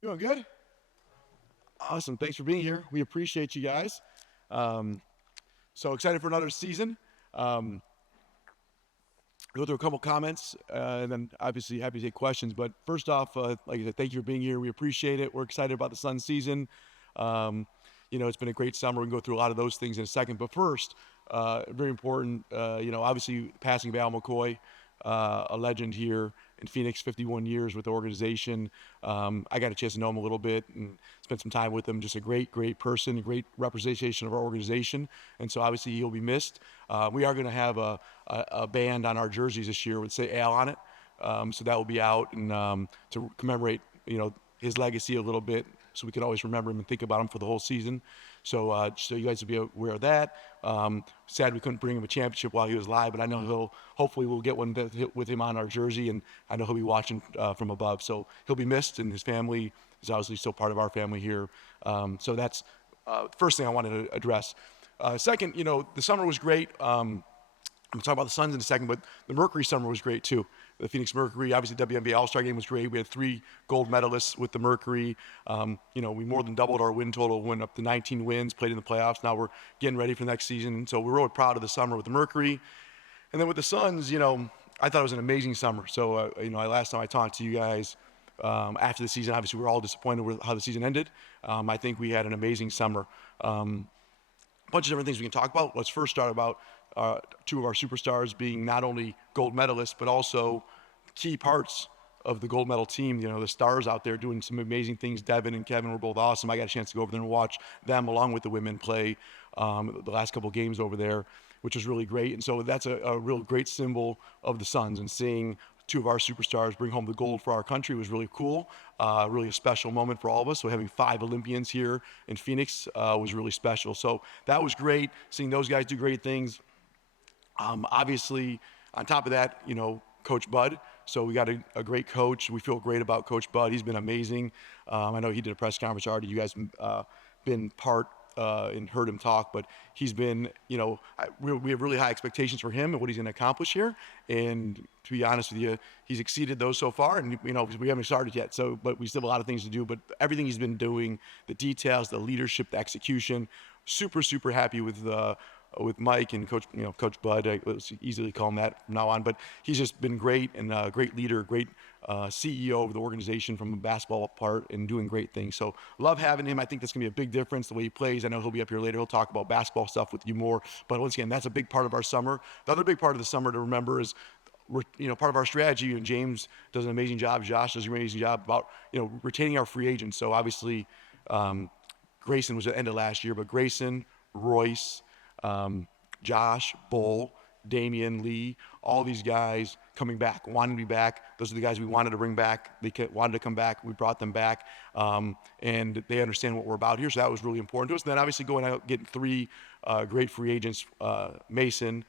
Doing good? Awesome. Thanks for being here. We appreciate you guys. Um, so excited for another season. Um, go through a couple comments and then obviously happy to take questions. But first off, like I said, thank you for being here. We appreciate it. We're excited about the Suns season. Um, it's been a great summer. We can go through a lot of those things in a second. But first, very important, obviously passing of Al McCoy, a legend here in Phoenix, 51 years with the organization. I got a chance to know him a little bit and spent some time with him. Just a great, great person, a great representation of our organization. And so obviously he'll be missed. We are going to have a band on our jerseys this year with say Al on it. So that will be out and to commemorate, his legacy a little bit, so we can always remember him and think about him for the whole season. So you guys will be aware of that. Sad we couldn't bring him a championship while he was live, but I know hopefully we'll get one with him on our jersey, and I know he'll be watching from above. So he'll be missed, and his family is obviously still part of our family here. So that's the first thing I wanted to address. Second, the summer was great. I'm talking about the Suns in a second, but the Mercury summer was great too. The Phoenix Mercury, obviously WNBA All-Star game was great. We had 3 gold medalists with the Mercury. We more than doubled our win total, went up to 19 wins, played in the playoffs. Now we're getting ready for the next season. And so we're really proud of the summer with the Mercury. And then with the Suns, I thought it was an amazing summer. So, last time I talked to you guys after the season, obviously we were all disappointed with how the season ended. I think we had an amazing summer. A bunch of different things we can talk about. Let's first start about 2 of our superstars being not only gold medalists, but also key parts of the gold medal team. The stars out there doing some amazing things. Devin and Kevin were both awesome. I got a chance to go over there and watch them along with the women play the last couple of games over there, which was really great. And so that's a real great symbol of the Suns, and seeing 2 of our superstars bring home the gold for our country was really cool. Really a special moment for all of us. So having 5 Olympians here in Phoenix was really special. So that was great, seeing those guys do great things. Obviously, on top of that, Coach Bud. So we got a great coach. We feel great about Coach Bud. He's been amazing. I know he did a press conference already. You guys been part and heard him talk, but he's been, we have really high expectations for him and what he's going to accomplish here. And to be honest with you, he's exceeded those so far, and we haven't started yet. So, but we still have a lot of things to do. But everything he's been doing, the details, the leadership, the execution, super, super happy with Mike and Coach Bud. I easily call him that from now on. But he's just been great, and a great leader, great CEO of the organization from the basketball part, and doing great things. So love having him. I think that's going to be a big difference the way he plays. I know he'll be up here later. He'll talk about basketball stuff with you more. But once again, that's a big part of our summer. The other big part of the summer to remember is part of our strategy, and James does an amazing job. Josh does an amazing job about, retaining our free agents. So obviously, Grayson was at the end of last year, but Grayson, Royce, Josh, Bull, Damian, Lee, all these guys coming back, wanting to be back. Those are the guys we wanted to bring back. They wanted to come back. We brought them back, and they understand what we're about here. So that was really important to us. And then obviously going out, getting 3 great free agents, Mason,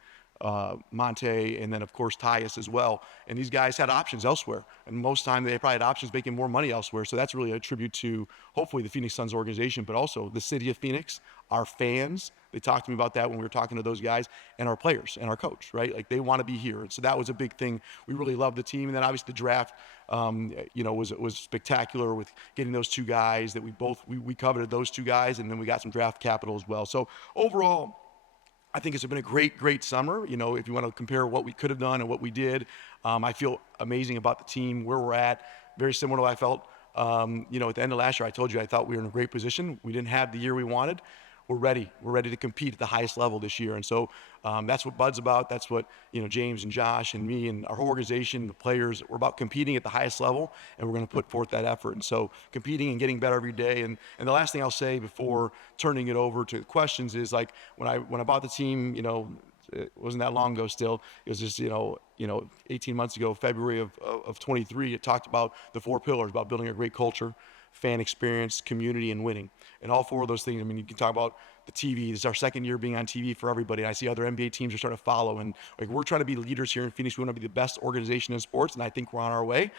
Monte, and then of course Tyus as well. And these guys had options elsewhere, and most time they probably had options making more money elsewhere. So that's really a tribute to hopefully the Phoenix Suns organization, but also the city of Phoenix, our fans. They talked to me about that when we were talking to those guys, and our players and our coach, right? Like they want to be here. And so that was a big thing. We really loved the team. And then obviously the draft, was spectacular with getting those 2 guys that we coveted those 2 guys, and then we got some draft capital as well. So overall, I think it's been a great, great summer. If you want to compare what we could have done and what we did, I feel amazing about the team, where we're at. Very similar to what I felt, at the end of last year. I told you I thought we were in a great position. We didn't have the year we wanted. We're ready. We're ready to compete at the highest level this year. And so that's what Bud's about. That's what, James and Josh and me and our whole organization, the players, we're about competing at the highest level, and we're going to put forth that effort. And so competing and getting better every day. And the last thing I'll say before turning it over to questions is, like, when I bought the team, it wasn't that long ago still. It was just, 18 months ago, February of 23, it talked about the 4 pillars, about building a great culture, fan experience, community, and winning. And all 4 of those things, you can talk about the TV. This is our second year being on TV for everybody. And I see other NBA teams are starting to follow. And we're trying to be leaders here in Phoenix. We want to be the best organization in sports, and I think we're on our way.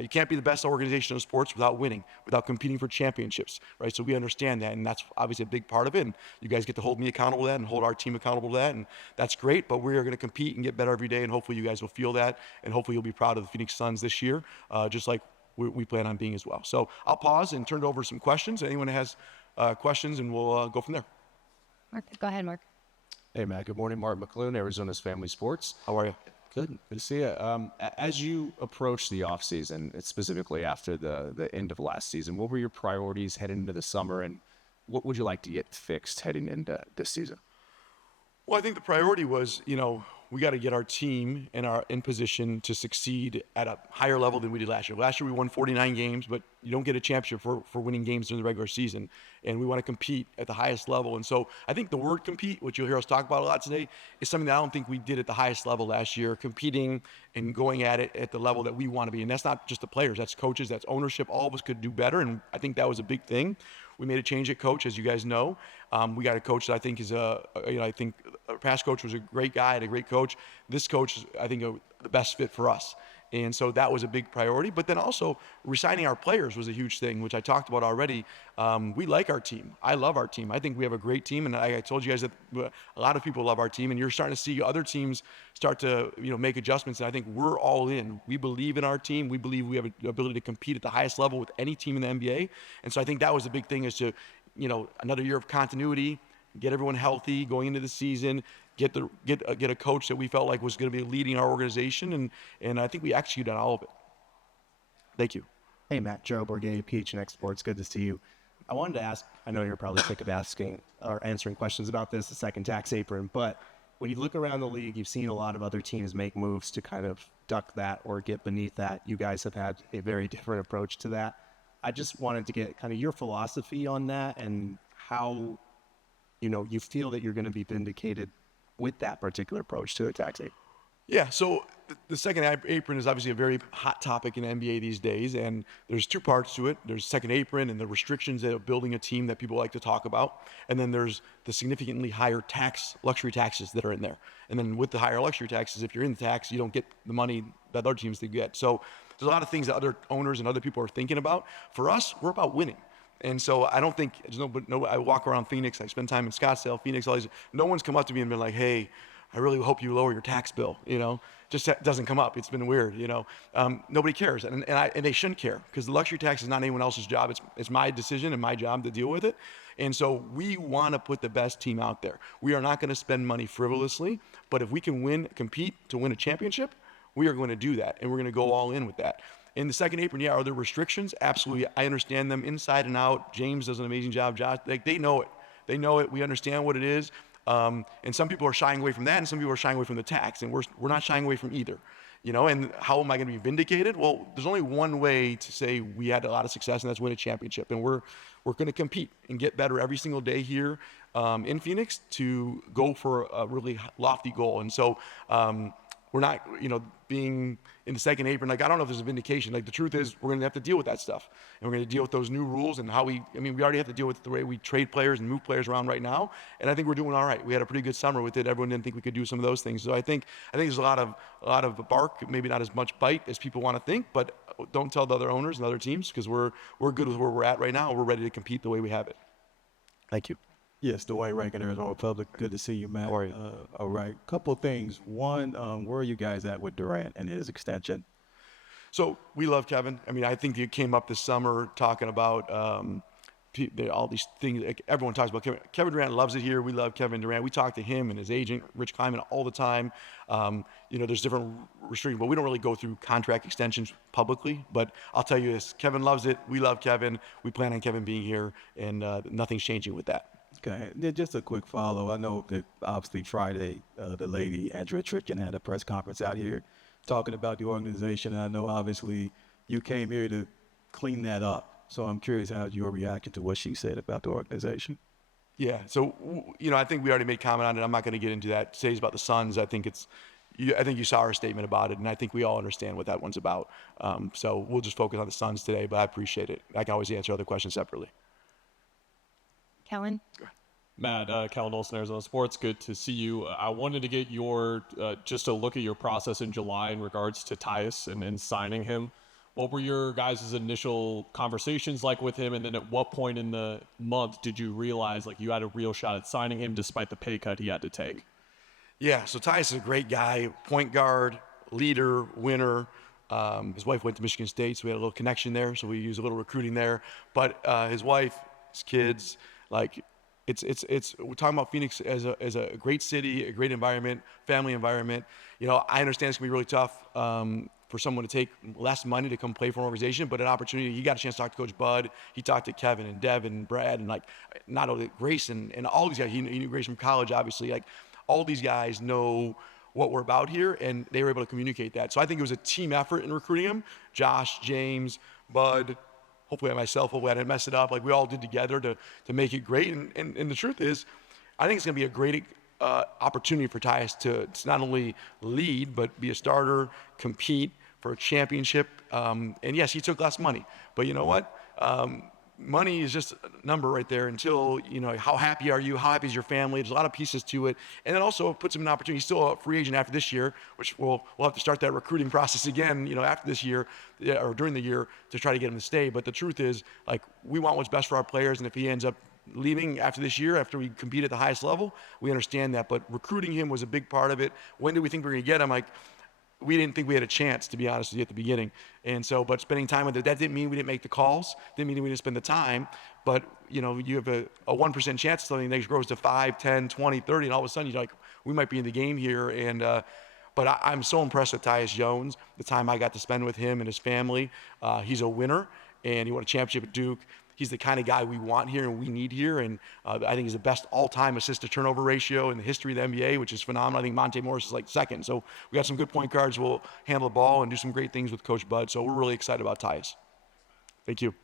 You can't be the best organization in sports without winning, without competing for championships, right? So we understand that, and that's obviously a big part of it. And you guys get to hold me accountable to that and hold our team accountable to that, and that's great. But we are going to compete and get better every day, and hopefully you guys will feel that, and hopefully you'll be proud of the Phoenix Suns this year, just like we plan on being as well. So I'll pause and turn it over to some questions. Anyone has questions, and we'll go from there. Mark, go ahead, Mark. Hey, Matt. Good morning. Mark McClune, Arizona's Family Sports. How are you? Good to see you. As you approach the offseason, specifically after the end of last season, what were your priorities heading into the summer, and what would you like to get fixed heading into this season? Well, I think the priority was, we got to get our team in position to succeed at a higher level than we did last year. Last year we won 49 games, but you don't get a championship for winning games during the regular season. And we want to compete at the highest level. And so I think the word compete, which you'll hear us talk about a lot today, is something that I don't think we did at the highest level last year, competing and going at it at the level that we want to be. And that's not just the players, that's coaches, that's ownership. All of us could do better. And I think that was a big thing. We made a change at coach, as you guys know. We got a coach that I think is I think our past coach was a great guy and a great coach. This coach is, I think, the best fit for us. And so that was a big priority. But then also resigning our players was a huge thing, which I talked about already. We like our team. I love our team. I think we have a great team. And I told you guys that a lot of people love our team. And you're starting to see other teams start to make adjustments. And I think we're all in. We believe in our team. We believe we have the ability to compete at the highest level with any team in the NBA. And so I think that was the big thing, is to, another year of continuity, get everyone healthy going into the season, get a coach that we felt like was going to be leading our organization, and I think we executed on all of it. Thank you. Hey, Matt, Joe Bourget, PHNX Sports. Good to see you. I wanted to ask, I know you're probably sick of asking or answering questions about this, the second tax apron, but when you look around the league, you've seen a lot of other teams make moves to kind of duck that or get beneath that. You guys have had a very different approach to that. I just wanted to get kind of your philosophy on that and how, you feel that you're going to be vindicated with that particular approach to the tax apron. Yeah, so the second apron is obviously a very hot topic in the NBA these days, and there's two parts to it. There's second apron and the restrictions of building a team that people like to talk about, and then there's the significantly higher luxury taxes that are in there. And then with the higher luxury taxes, if you're in the tax, you don't get the money that other teams get. So there's a lot of things that other owners and other people are thinking about. For us, we're about winning. And so I don't think, I walk around Phoenix, I spend time in Scottsdale, Phoenix, all these, no one's come up to me and been like, hey, I really hope you lower your tax bill, just doesn't come up. It's been weird, nobody cares. And they shouldn't care, because the luxury tax is not anyone else's job. It's my decision and my job to deal with it. And so we want to put the best team out there. We are not going to spend money frivolously, but if we can compete to win a championship, we are going to do that. And we're going to go all in with that. In the second apron, are there restrictions? Absolutely. I understand them inside and out. James does an amazing job. Josh, they know it. They know it. We understand what it is. And some people are shying away from that, and some people are shying away from the tax, and we're not shying away from either. And how am I going to be vindicated? Well, there's only one way to say we had a lot of success, and that's win a championship. And we're going to compete and get better every single day here in Phoenix to go for a really lofty goal. And so we're not, being in the second apron. I don't know if there's a vindication. The truth is, we're going to have to deal with that stuff. And we're going to deal with those new rules and how we already have to deal with the way we trade players and move players around right now. And I think we're doing all right. We had a pretty good summer with it. Everyone didn't think we could do some of those things. So I think there's a lot of bark, maybe not as much bite as people want to think, but don't tell the other owners and other teams, because we're good with where we're at right now. We're ready to compete the way we have it. Thank you. Yes, Dwight Rankin, Arizona Republic. Good to see you, Matt. How are you? All right. Couple of things. One, where are you guys at with Durant and his extension? So we love Kevin. I think you came up this summer talking about all these things. Everyone talks about Kevin. Kevin Durant loves it here. We love Kevin Durant. We talk to him and his agent, Rich Kleiman, all the time. There's different restrictions, but we don't really go through contract extensions publicly. But I'll tell you this, Kevin loves it. We love Kevin. We plan on Kevin being here, and nothing's changing with that. Okay, just a quick follow. I know that obviously Friday, the lady, Andrea Trickin, had a press conference out here talking about the organization. And I know obviously you came here to clean that up. So I'm curious how your reaction to what she said about the organization. Yeah, so, I think we already made comment on it. I'm not going to get into that. Today's about the Suns. I think you saw our statement about it, and I think we all understand what that one's about. So we'll just focus on the Suns today, but I appreciate it. I can always answer other questions separately. Kellen? Matt, Kellen Olson, Arizona Sports. Good to see you. I wanted to get your just a look at your process in July in regards to Tyus and signing him. What were your guys' initial conversations like with him? And then at what point in the month did you realize you had a real shot at signing him despite the pay cut he had to take? Yeah, so Tyus is a great guy, point guard, leader, winner. His wife went to Michigan State, so we had a little connection there. So we used a little recruiting there. But his wife, his kids, like we're talking about Phoenix as a great city, a great environment, family environment. You know, I understand it's gonna be really tough for someone to take less money to come play for an organization, but an opportunity. He got a chance to talk to Coach Bud. He talked to Kevin and Devin and Brad and like not only Grayson and all these guys. He knew Grayson from college, obviously. Like all these guys know what we're about here, and they were able to communicate that. So I think it was a team effort in recruiting him. Josh, James, Bud, hopefully myself, hopefully I didn't mess it up. Like we all did together to make it great. And the truth is, I think it's going to be a great opportunity for Tyus to not only lead, but be a starter, compete for a championship. And yes, he took less money, but you know what? Money is just a number right there until, you know, how happy are you? How happy is your family? There's a lot of pieces to it. And then also puts him in an opportunity. He's still a free agent after this year, which we'll have to start that recruiting process again, you know, after this year or during the year to try to get him to stay. But the truth is, like, we want what's best for our players. And if he ends up leaving after this year, after we compete at the highest level, we understand that. But recruiting him was a big part of it. When did we think we were going to get him? Like, we didn't think we had a chance, to be honest with you, at the beginning. And so, but spending time with it, that didn't mean we didn't make the calls, didn't mean we didn't spend the time. But, you know, you have a 1% chance something that grows to 5, 10, 20, 30, and all of a sudden you're like, we might be in the game here. And, but I'm so impressed with Tyus Jones, the time I got to spend with him and his family. He's a winner, and he won a championship at Duke. He's the kind of guy we want here and we need here. And I think he's the best all-time assist-to-turnover ratio in the history of the NBA, which is phenomenal. I think Monte Morris is like second. So we got some good point guards. We'll handle the ball and do some great things with Coach Bud. So we're really excited about Tyus. Thank you.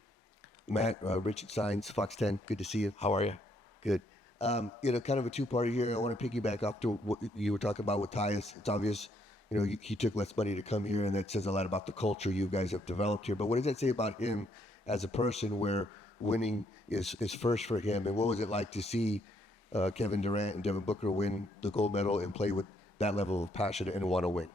Matt, Richard Sines, Fox 10. Good to see you. How are you? Good. You know, kind of a two-parter here. I want to piggyback off to what you were talking about with Tyus. It's obvious, you know, he took less money to come here, and that says a lot about the culture you guys have developed here. But what does that say about him as a person where winning is first for him? And what was it like to see Kevin Durant and Devin Booker win the gold medal and play with that level of passion and want to win?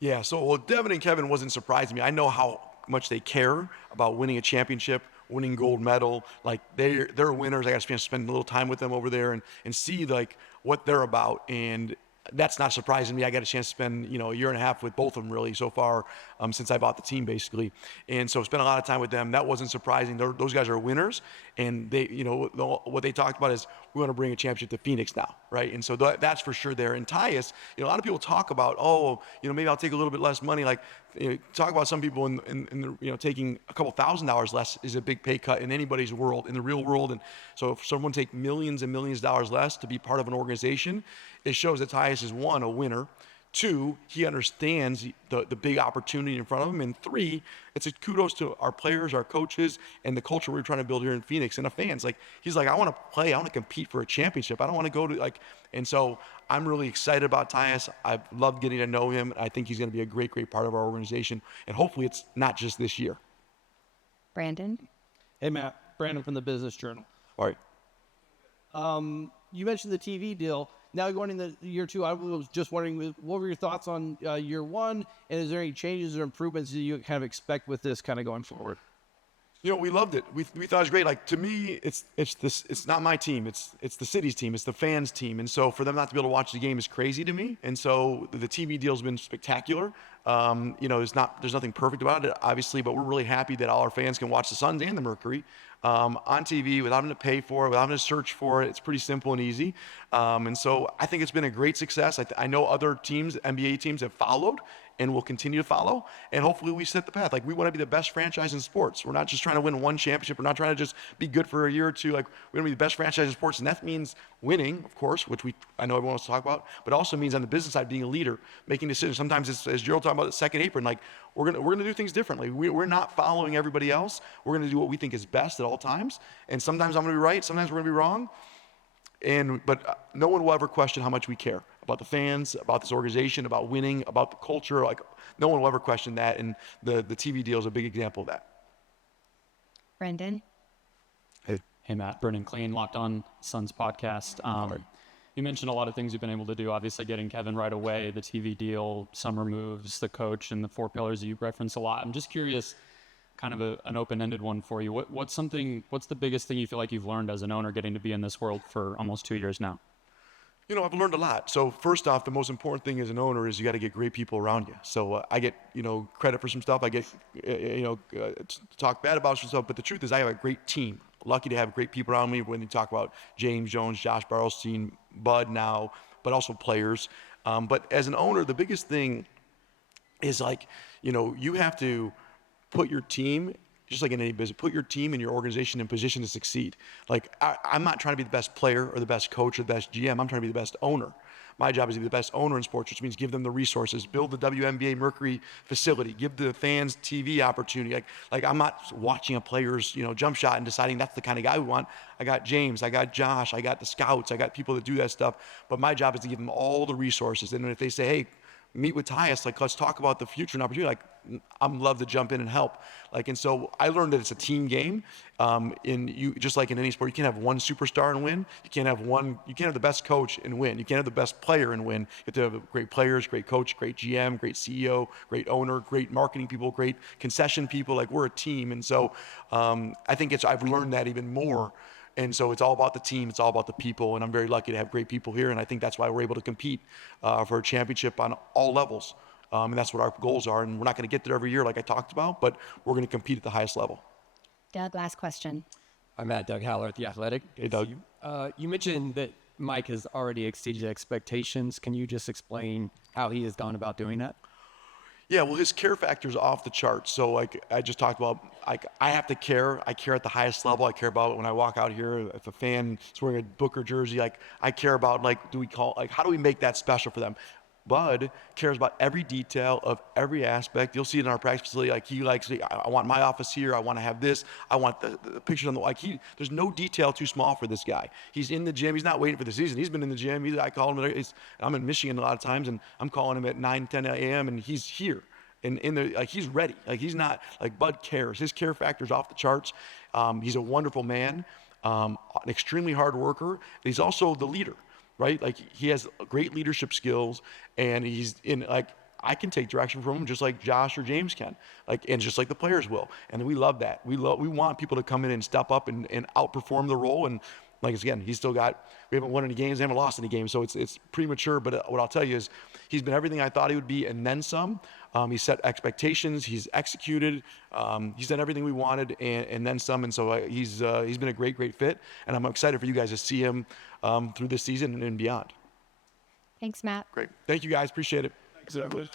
Yeah, so well, Devin and Kevin wasn't surprising me. I know how much they care about winning a championship, winning gold medal. Like they're winners. I got to spend a little time with them over there and see like what they're about. And that's not surprising me. I got a chance to spend, you know, a year and a half with both of them really so far since I bought the team basically. And so spent a lot of time with them. That wasn't surprising. Those guys are winners. And they, you know, what they talked about is we want to bring a championship to Phoenix now, right? And so that's for sure there. And Tyus, you know, a lot of people talk about, oh, you know, maybe I'll take a little bit less money. Like, you know, talk about some people in the, you know, taking a couple $1,000s less is a big pay cut in anybody's world, in the real world. And so if someone take millions and millions of dollars less to be part of an organization, it shows that Tyus is, one, a winner. Two, he understands the big opportunity in front of him. And three, it's a kudos to our players, our coaches, and the culture we're trying to build here in Phoenix and the fans. Like, he's like, I want to play, I want to compete for a championship. I don't want to go to like, and so I'm really excited about Tyus. I've loved getting to know him. I think he's going to be a great, great part of our organization. And hopefully it's not just this year. Brandon? Hey, Matt. Brandon from the Business Journal. All right. You mentioned the TV deal. Now going into year two, I was just wondering, what were your thoughts on year one? And is there any changes or improvements that you kind of expect with this kind of going forward? You know, we loved it. We thought it was great. Like, to me, it's not my team. It's the city's team. It's the fans' team. And so for them not to be able to watch the game is crazy to me. And so the TV deal's been spectacular. You know, there's nothing perfect about it, obviously, but we're really happy that all our fans can watch the Suns and the Mercury on TV without having to pay for it, without having to search for it. It's pretty simple and easy. And so I think it's been a great success. I know other teams, NBA teams, have followed and will continue to follow. And hopefully we set the path. Like, we want to be the best franchise in sports. We're not just trying to win one championship. We're not trying to just be good for a year or two. Like, we want to be the best franchise in sports. And that means winning, of course, which I know everyone wants to talk about, but also means on the business side, being a leader, making decisions. Sometimes it's, as Gerald talking about the second apron, like, we're gonna do things differently. We're not following everybody else. We're gonna do what we think is best at all times. And sometimes I'm gonna be right. Sometimes we're gonna be wrong. But no one will ever question how much we care about the fans, about this organization, about winning, about the culture. Like, no one will ever question that. And the TV deal is a big example of that. Brandon? Hey, Matt. Brennan Clean, Locked On Suns podcast. You mentioned a lot of things you've been able to do, obviously getting Kevin right away, the TV deal, summer moves, the coach, and the 4 pillars that you reference a lot. I'm just curious, kind of an open-ended one for you. What's the biggest thing you feel like you've learned as an owner getting to be in this world for almost 2 years now? I've learned a lot. So first off, the most important thing as an owner is you got to get great people around you. So I get, credit for some stuff. I get, talk bad about some stuff. But the truth is I have a great team. Lucky to have great people around me when you talk about James Jones, Josh Barlstein, Bud now, but also players. But as an owner, the biggest thing is you have to put your team, just like in any business, put your team and your organization in position to succeed. I'm not trying to be the best player or the best coach or the best GM. I'm trying to be the best owner. My job is to be the best owner in sports, which means give them the resources, build the WNBA Mercury facility, give the fans TV opportunity. I'm not watching a player's, jump shot and deciding that's the kind of guy we want. I got James, I got Josh, I got the scouts, I got people that do that stuff. But my job is to give them all the resources. And if they say, hey, meet with Tyus, let's talk about the future and opportunity. I'm love to jump in and help. And so I learned that it's a team game. Just like in any sport, you can't have one superstar and win. You can't have the best coach and win. You can't have the best player and win. You have to have great players, great coach, great GM, great CEO, great owner, great marketing people, great concession people. We're a team. And so I think I've learned that even more. And so it's all about the team. It's all about the people. And I'm very lucky to have great people here. And I think that's why we're able to compete for a championship on all levels. And that's what our goals are. And we're not going to get there every year like I talked about, but we're going to compete at the highest level. Doug, last question. I'm at Doug Haller at The Athletic. Hey, Doug. You mentioned that Mike has already exceeded expectations. Can you just explain how he has gone about doing that? Yeah, well, his care factor is off the charts. So I just talked about, I have to care. I care at the highest level. I care about it when I walk out here. If a fan is wearing a Booker jersey, I care about, how do we make that special for them? Bud cares about every detail of every aspect. You'll see it in our practice facility. He likes, I want my office here. I want to have this. I want the pictures on the, there's no detail too small for this guy. He's in the gym. He's not waiting for the season. He's been in the gym. I call him, I'm in Michigan a lot of times, and I'm calling him at 9, 10 a.m., and he's here. And he's ready. He's not, Bud cares. His care factor's off the charts. He's a wonderful man, an extremely hard worker. He's also the leader. Right? He has great leadership skills, and I can take direction from him just like Josh or James can, and just like the players will. And we love that. We want people to come in and step up and outperform the role. And again, we haven't won any games, haven't lost any games, so it's premature. But what I'll tell you is he's been everything I thought he would be and then some. He set expectations, he's executed, he's done everything we wanted and then some. And so he's been a great fit. And I'm excited for you guys to see him through this season and beyond. Thanks, Matt. Great. Thank you guys. Appreciate it. Thanks, everybody.